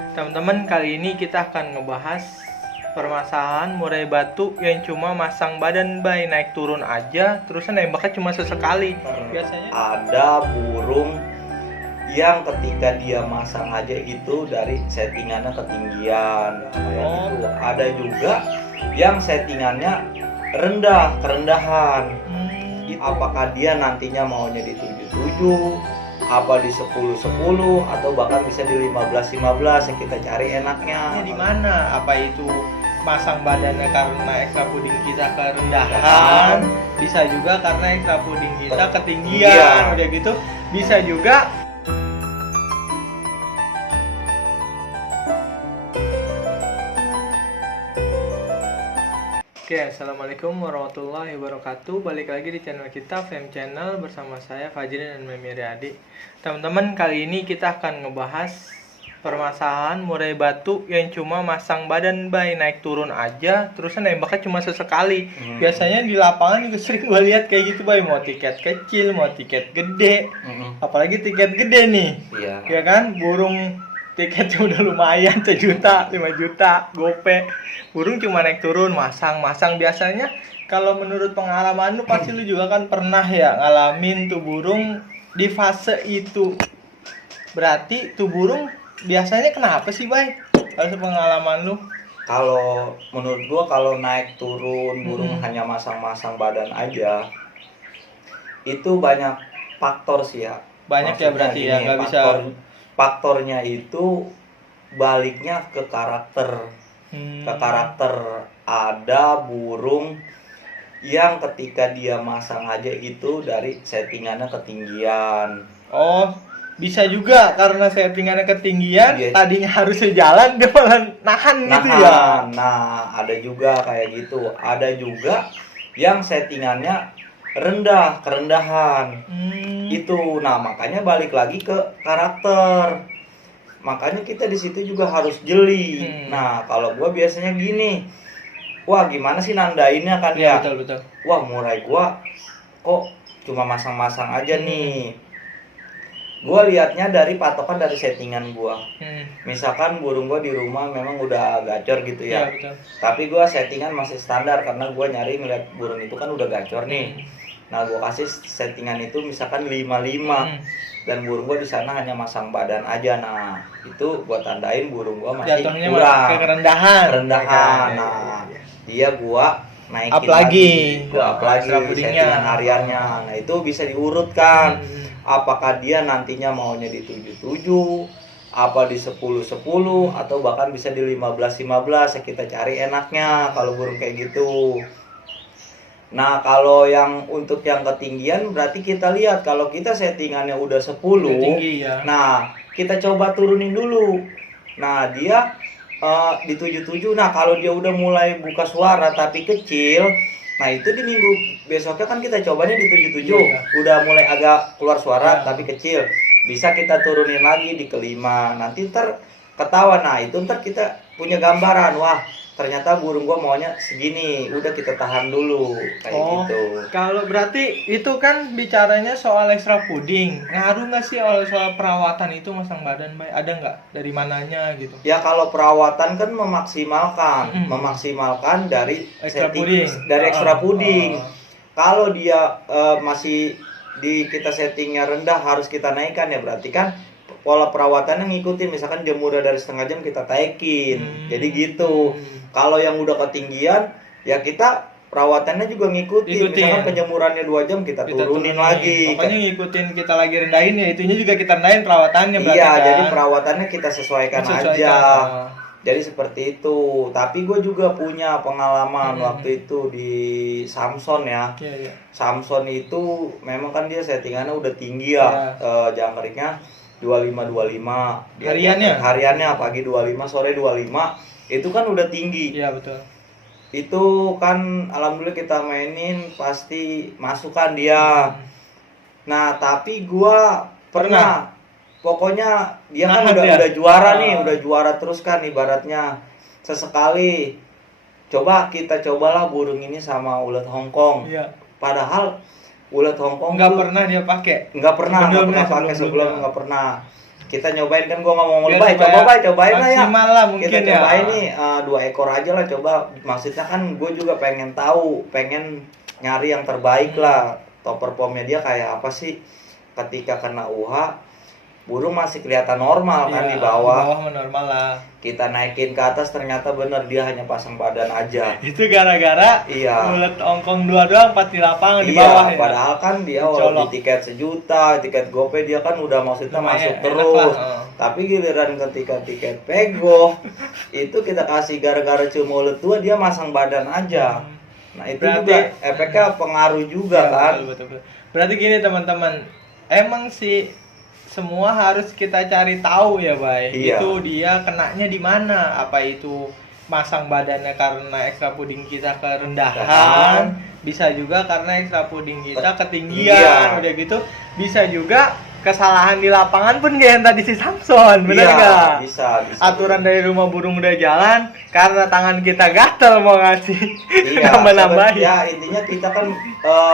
Teman-teman, kali ini kita akan ngebahas permasalahan murai batu yang cuma masang badan bay, naik turun aja, terus nembaknya cuma sesekali. Biasanya Ada burung yang ketika dia masang aja itu dari settingannya ketinggian kayak gitu. Ada juga yang settingannya kerendahan. Apakah dia nantinya maunya di 77, apa di 10-10, atau bahkan bisa di 15-15, yang kita cari enaknya. di mana? Apa itu masang badannya karena ekstra puding kita kerendahan, bisa juga karena ekstra puding kita ketinggian, udah gitu bisa juga. Oke, assalamualaikum warahmatullahi wabarakatuh. Balik lagi di channel kita, Fem Channel, bersama saya Fajrin dan Memi Riyadi. Teman-teman, kali ini kita akan ngebahas permasalahan murai batu yang cuma masang badan bay, naik turun aja, terus nembaknya cuma sesekali. Biasanya di lapangan juga sering gue lihat kayak gitu bay, mau tiket kecil, mau tiket gede. Apalagi tiket gede nih. Iya. Ya kan, burung tiketnya udah lumayan, 1 juta, 5 juta, gope. Burung cuma naik turun, masang. Biasanya kalau menurut pengalaman lu, pasti lu juga kan pernah ya ngalamin tuh burung di fase itu. Berarti tuh burung biasanya kenapa sih, Bay? Kalau pengalaman lu? Kalau menurut gua, kalau naik turun burung hanya masang-masang badan aja, itu banyak faktor sih ya. Banyak ya berarti ya, nggak bisa. Faktornya itu baliknya ke karakter. Ke karakter. Ada burung yang ketika dia masang aja itu dari settingannya ketinggian. Oh, bisa juga karena settingannya ketinggian, Iya. tadinya harusnya jalan, dia malah nahan gitu ya. Nah, ada juga kayak gitu. Ada juga yang settingannya kerendahan. Itu, nah makanya balik lagi ke karakter. Makanya kita di situ juga harus jeli. Nah, kalau gua biasanya gini, wah gimana sih nandainnya kan ya? Betul. Wah, murai gua kok cuma masang-masang aja nih. Gua liatnya dari patokan dari settingan gua. Misalkan burung gua di rumah memang udah gacor gitu ya. Betul. Tapi gua settingan masih standar karena gua nyari ngeliat burung itu kan udah gacor nih. Nah, gua kasih settingan itu misalkan 55. Dan burung gua di sana hanya masang badan aja. Nah, itu gua tandain burung gua masih Jatuhnya kurang. ke kerendahan. Nah, dia gua naikin Up lagi. Gua up lagi Extra pudingnya. settingan hariannya. Nah, itu bisa diurutkan. Apakah dia nantinya maunya di 77, apa di 10-10, atau bahkan bisa di 15-15, ya kita cari enaknya kalau burung kayak gitu. Nah, kalau yang untuk yang ketinggian berarti kita lihat kalau kita settingannya udah 10. Tinggi, ya. Nah, kita coba turunin dulu. Nah, dia di 77. Nah, kalau dia udah mulai buka suara tapi kecil, nah itu di minggu besoknya kan kita cobanya di 77. Iya. Udah mulai agak keluar suara Ya. tapi kecil. Bisa kita turunin lagi di kelima. Nanti ntar ketahuan. Nah, itu ntar kita punya gambaran. Wah, ternyata burung gua maunya segini. Udah kita tahan dulu kayak gitu. Kalau berarti itu kan bicaranya soal ekstra puding. Ngaruh nggak sih soal perawatan itu masang badan, Bay? Ada nggak? Dari mananya gitu? Ya kalau perawatan kan memaksimalkan dari Ekstra setting, puding. dari ekstra puding. Kalau dia masih di kita settingnya rendah, harus kita naikkan ya, berarti kan pola perawatannya ngikutin. Misalkan jemurnya dari setengah jam kita taikin. Jadi gitu. Kalau yang udah ketinggian ya kita perawatannya juga ngikutin. Misalkan penjemurannya 2 jam kita turunin lagi. Pokoknya ngikutin kita lagi rendahin ya, itunya juga kita rendahin perawatannya berarti. Iya, kan? jadi perawatannya kita sesuaikan aja. Jadi seperti itu. Tapi gue juga punya pengalaman waktu itu di Samson ya. Iya. Samson itu memang kan dia settingannya udah tinggi ya. Jangkriknya 25. Hariannya pagi 25, sore 25. Itu kan udah tinggi. Iya, betul. Itu kan alhamdulillah kita mainin pasti masukkan dia. Nah, tapi gua pernah pokoknya dia kan udah juara nih, udah juara terus kan ibaratnya. Sesekali cobalah burung ini sama ulet Hongkong. Iya. Padahal ulet Hongkong nggak pernah dia pakai. Nggak pernah pakai sebelum, nggak pernah. kita nyobain kan, gua ngomong Biar Bay, cobain lah ya. Maksimal lah mungkin Kita ya. cobain nih 2 ekor aja lah coba. Maksudnya kan gue juga pengen tahu, pengen nyari yang terbaik lah. Topper pomnya dia kayak apa sih? Ketika kena UH, burung masih kelihatan normal kan Iya, di bawah. Di bawah normal lah. Kita naikin ke atas ternyata bener dia hanya pasang badan aja. Itu gara-gara Iya. mulut ongkong 2 doang pas di lapangan di Iya, bawah ya. padahal kan dia Dicolok. walaupun tiket 1 juta, tiket GoPay dia kan udah maksudnya Lumayan masuk enak terus. lah, Tapi giliran ketika tiket Pego itu kita kasih gara-gara cuma mulut 2 dia masang badan aja. Nah, itu Berarti- juga efeknya pengaruh juga Iya, kan. betul. Berarti gini teman-teman, emang sih semua harus kita cari tahu ya, Bay. Iya. Itu dia kenanya di mana? Apa itu masang badannya karena ekstra puding kita kerendahan, bisa juga karena ekstra puding kita ketinggian, Iya. udah gitu bisa juga kesalahan di lapangan pun kayak yang tadi si Samson, bener Iya, nggak? bisa. Aturan dari rumah burung udah jalan karena tangan kita gatel mau ngasih Iya, nambah-nambahin. ya intinya kita kan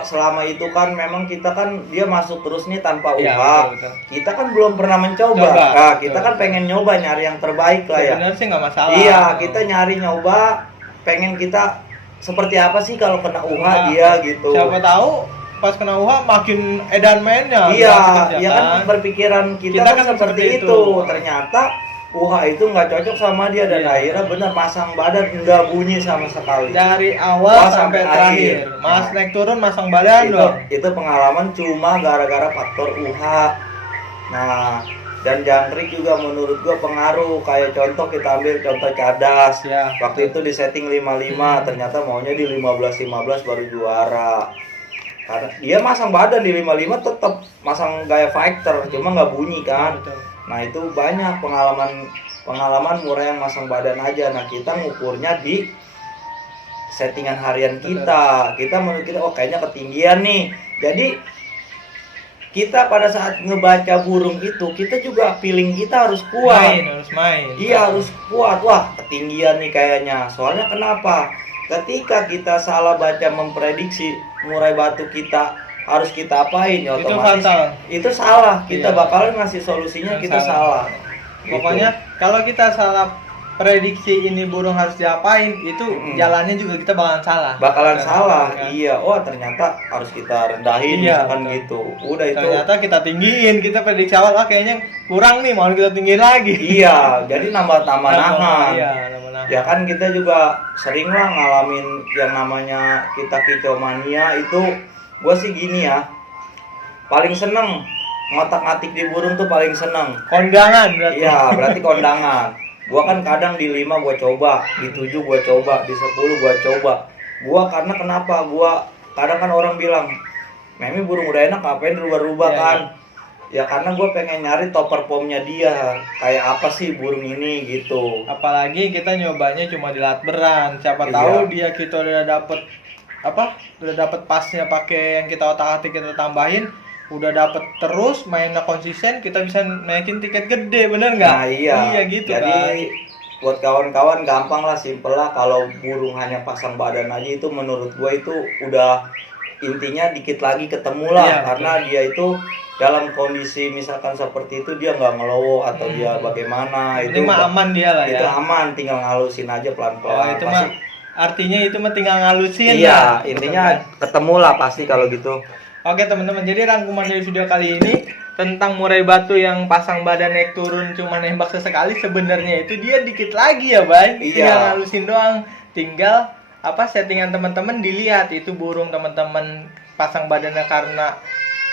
selama itu kan memang kita kan dia masuk terus nih tanpa UH. Iya, betul. Kita kan belum pernah mencoba. Coba, Nah, kita betul. kan pengen nyoba nyari yang terbaik lah ya. Sebenarnya sih nggak masalah. Iya, kita nyari nyoba, pengen kita seperti apa sih kalau kena UH Nah, dia gitu. Siapa tahu pas kena UH makin edan mainnya. Iya, Berarti ya kan berpikiran kita, Kita kan kan seperti seperti itu. itu. Ternyata UH itu nggak cocok sama dia dan Iya. akhirnya bener pasang badan nggak bunyi sama sekali. dari awal Wah, sampai sampai terakhir. akhir. Mas Nah. naik turun masang badan itu, dong. itu pengalaman cuma gara-gara faktor UH. Nah, dan jangkrik juga menurut gua pengaruh. Kayak contoh kita ambil contoh cadas. Ya. Waktu itu di setting 55, ternyata maunya di 15 baru juara. Karena dia masang badan di 55 tetap masang gaya fighter, cuma nggak bunyi kan. Betul. Nah, itu banyak pengalaman murah yang masang badan aja. Nah, kita ngukurnya di settingan harian kita. Kita menurut kita oh kayaknya ketinggian nih. Jadi kita pada saat ngebaca burung itu kita juga feeling kita harus kuat. Harus main. Iya harus kuat. Wah ketinggian nih kayaknya. Soalnya kenapa? Ketika kita salah baca memprediksi murai batu kita harus kita apain ya Itu otomatis fatal. itu salah. Kita Iya. bakalan ngasih solusinya Yang kita salah. Pokoknya kalau kita salah prediksi ini burung harus diapain, itu jalannya juga kita bakalan salah. Bakalan salah. Kan? Iya. Oh ternyata harus kita rendahin Iya, misalkan betul. gitu. Udah itu. Ternyata kita tinggiin, kita prediksi awal kayaknya kurang nih, mau kita tinggiin lagi. Iya. Jadi nambah-nambah nahan. Iya, nambah-nahan. Ya kan kita juga sering lah ngalamin yang namanya kita kicomania itu. Gue sih gini ya, paling seneng ngotak-ngatik di burung tuh paling seneng. Kondangan berarti. Iya berarti kondangan. Gua kan kadang di 5 gua coba, di 7 gua coba, di 10 gua coba. Gua karena kenapa? Gua kadang kan orang bilang, "Memi burung udah enak ngapain rubah-rubah Iya, kan?" Ya karena gua pengen nyari topper pomnya dia. Kayak apa sih burung ini gitu. Apalagi kita nyobanya cuma di latberan. Siapa Iya. tahu dia kita udah dapet udah dapet pasnya pakai yang kita otak-atik kita tambahin, udah dapet terus mainnya konsisten, kita bisa naikin tiket gede, bener nggak? Nah iya, gitu jadi kan. buat kawan-kawan gampang lah, simpel lah. Kalau burung hanya pasang badan aja itu menurut gue itu udah intinya dikit lagi ketemu lah. Iya, Karena dia itu dalam kondisi misalkan seperti itu dia nggak ngelowo atau dia bagaimana Ini mah aman dia lah itu ya. aman, tinggal ngalusin aja Oh, pelan-pelan. itu Pasti- mah artinya itu mah tinggal ngalusin. iya lah. intinya ketemu lah pasti kalau gitu. Oke teman-teman, jadi rangkuman dari video kali ini tentang murai batu yang pasang badan naik turun cuma nembak sesekali, sebenarnya itu dia dikit lagi ya, Bay. Iya. Tinggal ngalusin doang. Tinggal settingan teman-teman dilihat itu burung teman-teman pasang badannya karena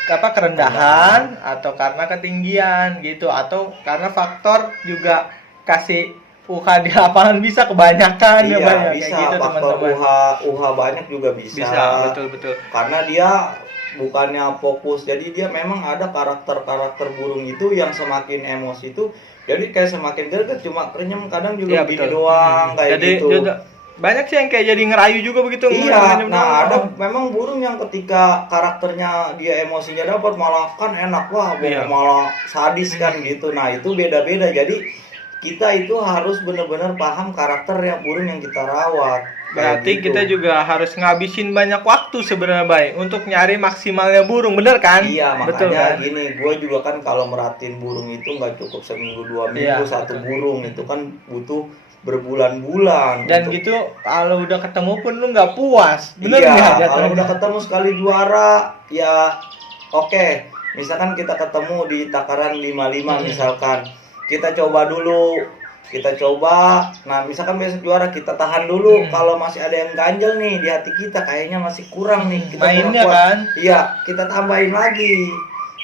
kerendahan atau karena ketinggian gitu, atau karena faktor juga kasih UH di lapangan bisa kebanyakan ya, Iya banyak bisa, kayak gitu faktor teman-teman. UH banyak juga bisa. Bisa, betul. Karena dia bukannya fokus, jadi dia memang ada karakter burung itu yang semakin emosi itu jadi kayak semakin greget, cuma renyem kadang juga Iya, begini betul. doang kayak Jadi gitu. banyak sih yang kayak jadi ngerayu juga begitu. Iya, ngerenyem nah doang. ada memang burung yang ketika karakternya dia emosinya dapat malah kan enak, wah Iya. malah sadis kan gitu. Nah itu beda-beda, jadi kita itu harus benar-benar paham karakter yang burung yang kita rawat. Berarti Kayak gitu. kita juga harus ngabisin banyak waktu sebenarnya Bay untuk nyari maksimalnya burung, bener kan? Iya, Betul makanya kan? gini, gue juga kan kalau merhatiin burung itu nggak cukup seminggu 2 minggu Iya, satu betul. burung, itu kan butuh berbulan-bulan. Dan untuk- gitu kalau udah ketemu pun lu nggak puas, bener Iya, nggak? kalau jatuhnya? udah ketemu sekali juara, ya oke. Misalkan kita ketemu di takaran 55 misalkan, kita coba dulu, nah misalkan besok juara kita tahan dulu. Kalau masih ada yang ganjel nih di hati kita, kayaknya masih kurang nih, kita kurang Mainnya kuat. kan? Iya, kita tambahin lagi.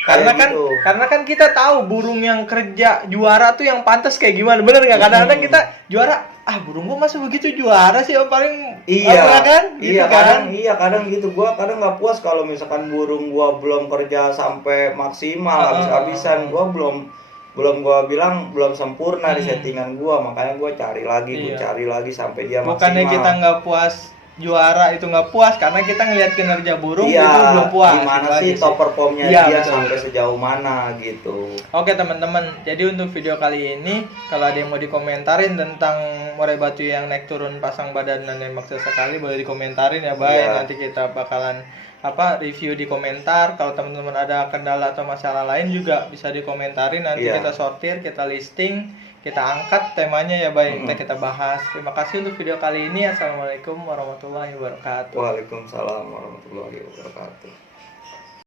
Karena Kayak kan gitu. karena kan kita tahu burung yang kerja juara tuh yang pantas kayak gimana, bener nggak? Kadang-kadang kita juara, burung gua masa begitu juara sih, paling Iya, apa kan? Gitu iya kan? kadang gitu. Gua kadang nggak puas kalau misalkan burung gua belum kerja sampai maksimal, habis-habisan. Gua gua bilang belum sempurna di settingan gua, makanya gua cari lagi, Iya. cari lagi sampai dia Bukannya maksimal. kita nggak puas juara itu nggak puas karena kita ngelihat kinerja burung Iya, itu belum puas. gimana Gitu sih aja top performnya Iya, dia betul, sampai betul. sejauh mana gitu. Oke teman-teman, jadi untuk video kali ini kalau ada yang mau dikomentarin tentang murai batu yang naik turun pasang badan dan nembak sesekali boleh dikomentarin ya Bay. Iya. Nanti kita bakalan review di komentar. Kalau teman-teman ada kendala atau masalah lain juga bisa dikomentarin, nanti Iya. kita sortir, kita listing, kita angkat temanya ya Bay. Kita bahas. Terima kasih untuk video kali ini. Assalamualaikum warahmatullahi wabarakatuh. Waalaikumsalam warahmatullahi wabarakatuh.